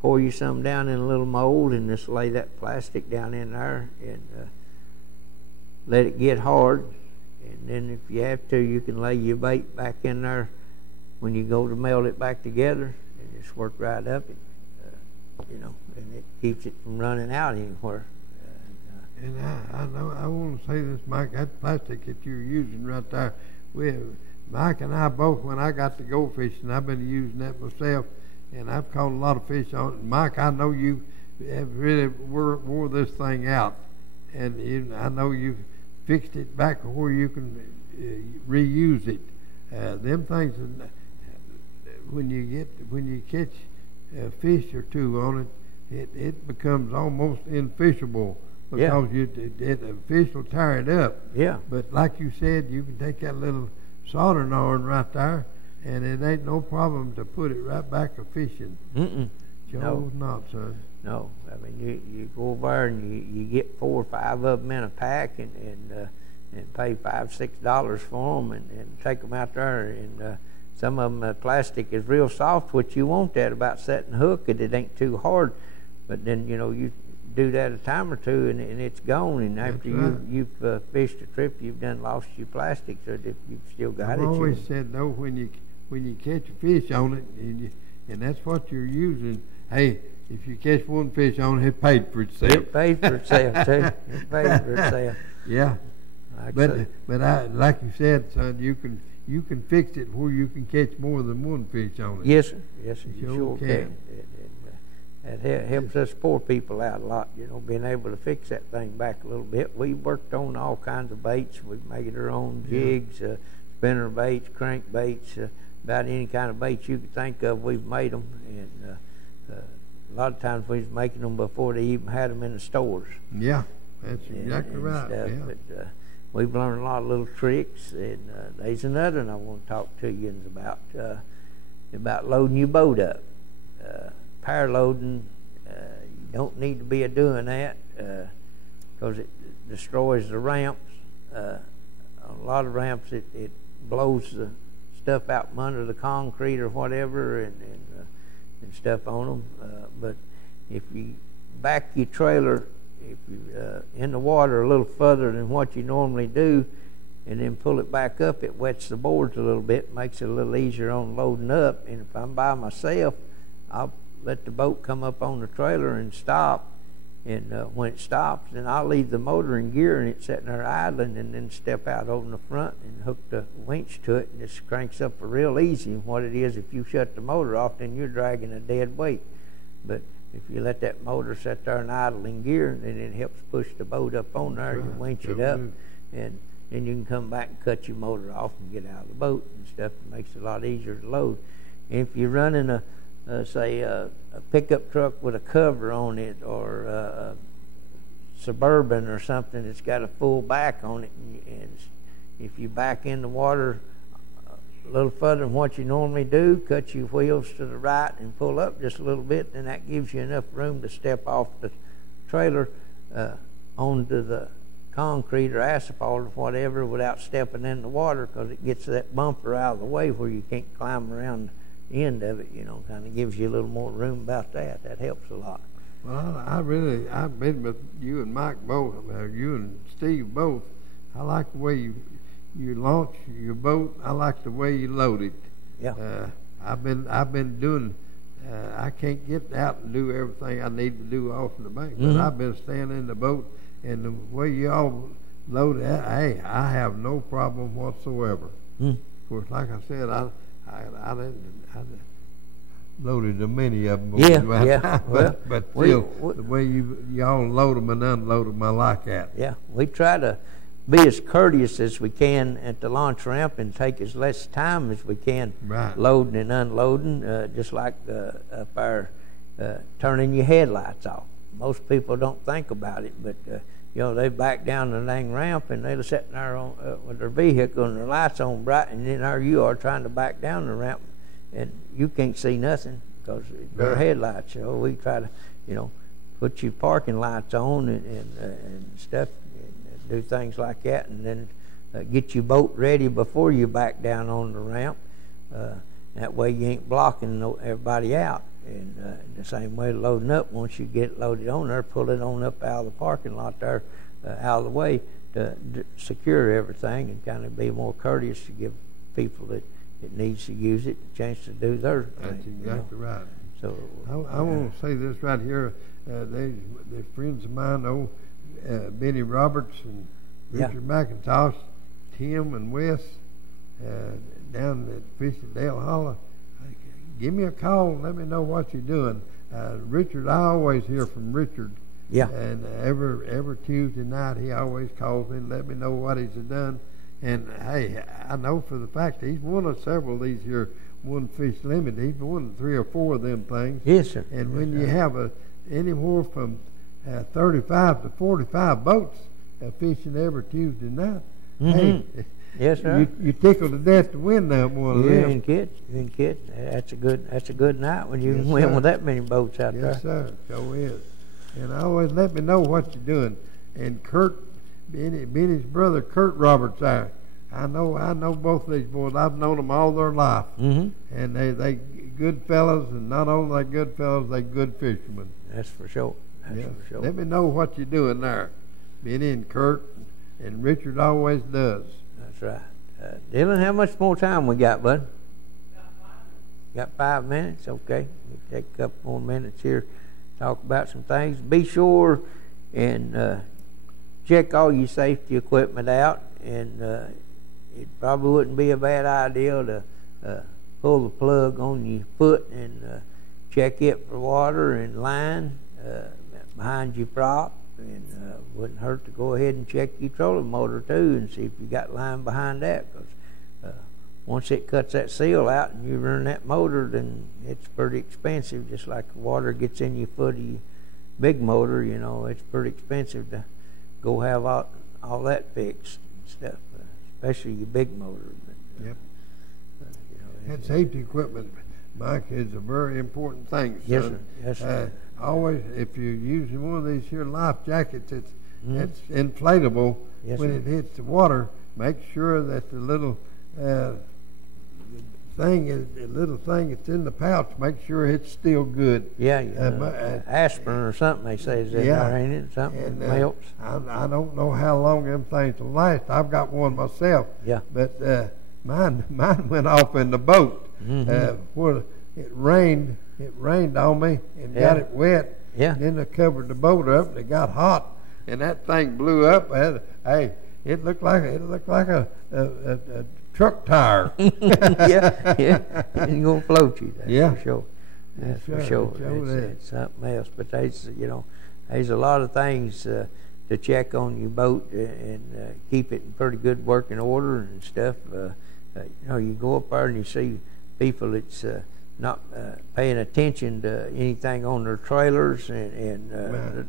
pour you some down in a little mold and just lay that plastic down in there and let it get hard, And then if you have to, you can lay your bait back in there when you go to meld it back together, and just work right up it, you know, and it keeps it from running out anywhere. And I know, I want to say this, Mike, that plastic that you're using right there, Mike and I both, when I got to go fishing, I've been using that myself, and I've caught a lot of fish on it. Mike, I know you have really wore this thing out, and I know you've fixed it back where you can reuse it. Them things, when you catch a fish or two on it, it becomes almost infishable because the fish will tear it up. Yeah. But like you said, you can take that little soldering iron right there, and it ain't no problem to put it right back a fishing. No. Not, son. No, I mean you go over there and you get 4 or 5 of them in a pack and pay $5-6 for them and take them out there, and some of them plastic is real soft, which you want that about setting hook, and it ain't too hard. But then you do that a time or two and it's gone, and after you've fished a trip, you've done lost your plastic. So if you've still got I've always said though, when you catch a fish on it and that's what you're using, hey, if you catch one fish on it, it paid for itself. It paid for itself too. It paid for itself. Yeah. But I, like you said, son, you can fix it where you can catch more than one fish on it. Yes, sir. Yes, sir. You sure can. That helps us poor people out a lot, being able to fix that thing back a little bit. We worked on all kinds of baits. We've made our own jigs, spinner baits, crank baits, about any kind of baits you could think of, we've made them. And a lot of times we was making them before they even had them in the stores. Yeah, that's exactly right. Stuff. Yeah. But we've learned a lot of little tricks, and there's another one I want to talk to you about loading your boat up. Power loading, you don't need to be doing that because it destroys the ramps. A lot of ramps, it blows the stuff out from under the concrete or whatever, and stuff on them. But if you back your trailer, if you in the water a little further than what you normally do, and then pull it back up, it wets the boards a little bit, makes it a little easier on loading up. And if I'm by myself, I'll let the boat come up on the trailer and stop, and when it stops, then I'll leave the motor in gear and it's sitting there idling, and then step out over the front and hook the winch to it, and it cranks up real easy. And what it is, if you shut the motor off, then you're dragging a dead weight. But if you let that motor sit there and idle in gear, then it helps push the boat up on there, and you winch it up, and then you can come back and cut your motor off and get out of the boat and stuff. It makes it a lot easier to load. And if you're running say a pickup truck with a cover on it, or a Suburban or something that's got a full back on it, and if you back in the water a little further than what you normally do, cut your wheels to the right and pull up just a little bit, then that gives you enough room to step off the trailer onto the concrete or asphalt or whatever without stepping in the water, because it gets that bumper out of the way where you can't climb around end of it, kind of gives you a little more room about that. That helps a lot. Well, I've been with you and Mike both, you and Steve both. I like the way you launch your boat. I like the way you load it. Yeah. I've been doing. I can't get out and do everything I need to do off in the bank, but I've been staying in the boat, and the way you all load it, hey, I have no problem whatsoever. Of course, like I said, I loaded many of them. Yeah. But still, the way y'all load them and unload them, I like that. Yeah, we try to be as courteous as we can at the launch ramp and take as less time as we can loading and unloading, just like up there turning your headlights off. Most people don't think about it, but they back down the dang ramp and they're sitting there with their vehicle and their lights on bright, and then there you are trying to back down the ramp, and you can't see nothing because their headlights. So we try to, put your parking lights on and stuff, and do things like that, and then get your boat ready before you back down on the ramp. That way you ain't blocking everybody out. And the same way loading up, once you get loaded on there, pull it on up out of the parking lot there, out of the way, secure everything and kind of be more courteous to give people that needs to use it a chance to do their thing. That's exactly right. So I want to say this right here. They're friends of mine, Benny Roberts and Richard McIntosh, Tim and Wes, down at Fish at Dale Hollow. Give me a call and let me know what you're doing. Richard, I always hear from Richard. Yeah. And every Tuesday night he always calls me and let me know what he's done. And hey, I know for the fact he's won several of these here One Fish Limited. He's won 3 or 4 of them things. Yes, sir. And when you have anywhere from 35 to 45 boats fishing every Tuesday night, hey, yes, sir. You tickle to death to win that one of them. You ain't kidding. That's a good night when you can win with that many boats out there. Yes, sir. So is. And always let me know what you're doing. And Benny's brother, Kurt Roberts, I know both of these boys. I've known them all their life. And they good fellas, and not only they good fellas, they good fishermen. That's for sure. That's for sure. Let me know what you're doing there. Benny and Kurt, and Richard always does. That's right. Dylan, how much more time we got, bud? Got 5 minutes? Okay. We take a couple more minutes here, talk about some things. Be sure and check all your safety equipment out, and it probably wouldn't be a bad idea to pull the plug on your foot and check it for water and line behind your prop, and wouldn't hurt to go ahead and check your trolling motor too and see if you got line behind that, because once it cuts that seal out and you run that motor, then it's pretty expensive. Just like the water gets in your foot of your big motor, you know, it's pretty expensive to go have all that fixed and stuff, especially your big motor. But, yep. That safety equipment, Mike, is a very important thing, son. Yes, sir. Yes, sir. Always, if you're using one of these here life jackets, it's inflatable. Yes, when sir. it hits the water, make sure that the little thing that's in the pouch, make sure it's still good. Yeah, aspirin or something they say is in there, ain't it? Something that melts. I don't know how long them things will last. I've got one myself. Yeah. But mine went off in the boat. Where it rained on me and got it wet. Yeah. Then I covered the boat up and it got hot, and that thing blew up. It looked like a truck tire. yeah. It's gonna float you. That's for sure. That's for sure. It's something else. But there's a lot of things to check on your boat and keep it in pretty good working order and stuff. You go up there and you see people that's not paying attention to anything on their trailers, and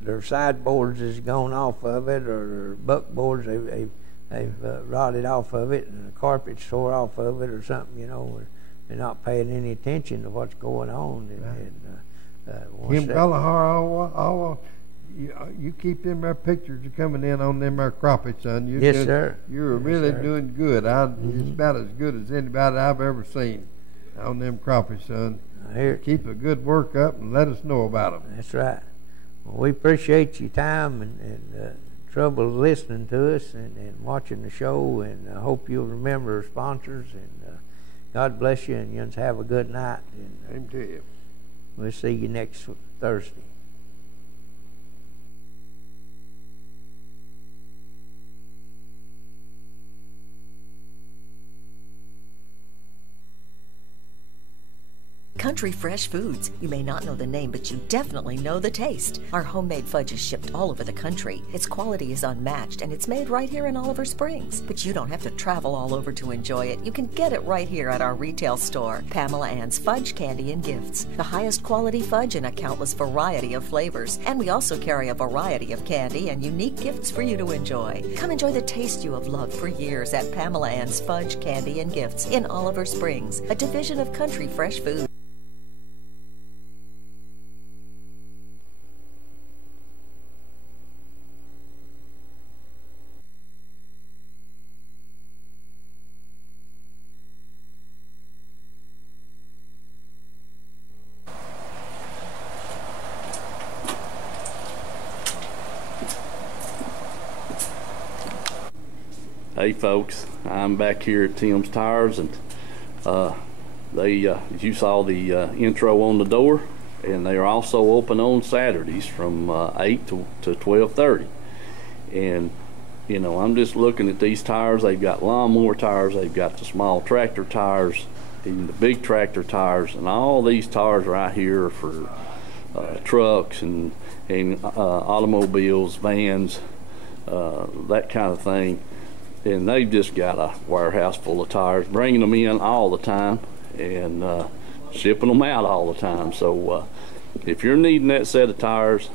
their sideboards has gone off of it, or their buckboards they've rotted off of it, and the carpet's tore off of it or something. They're not paying any attention to what's going on. Kim Gallagher, you keep them there pictures coming in on them there crappie, son. Yes, sir. You're really doing good. It's about as good as anybody I've ever seen on them crappie, son. Keep a good work up and let us know about them. That's right. Well, we appreciate your time and trouble listening to us and watching the show, and I hope you'll remember our sponsors, and God bless you, and you have a good night. Same to you. We'll see you next Thursday. Country Fresh Foods. You may not know the name, but you definitely know the taste. Our homemade fudge is shipped all over the country. Its quality is unmatched, and it's made right here in Oliver Springs. But you don't have to travel all over to enjoy it. You can get it right here at our retail store, Pamela Ann's Fudge, Candy, and Gifts. The highest quality fudge in a countless variety of flavors. And we also carry a variety of candy and unique gifts for you to enjoy. Come enjoy the taste you have loved for years at Pamela Ann's Fudge, Candy, and Gifts in Oliver Springs, a division of Country Fresh Foods. Hey folks, I'm back here at Tim's Tires, and you saw the intro on the door, and they are also open on Saturdays from 8 to 12:30. And you know, I'm just looking at these tires. They've got lawnmower tires, they've got the small tractor tires, even the big tractor tires, and all these tires right here are for trucks and automobiles, vans, that kind of thing. And they've just got a warehouse full of tires, bringing them in all the time and shipping them out all the time. So if you're needing that set of tires,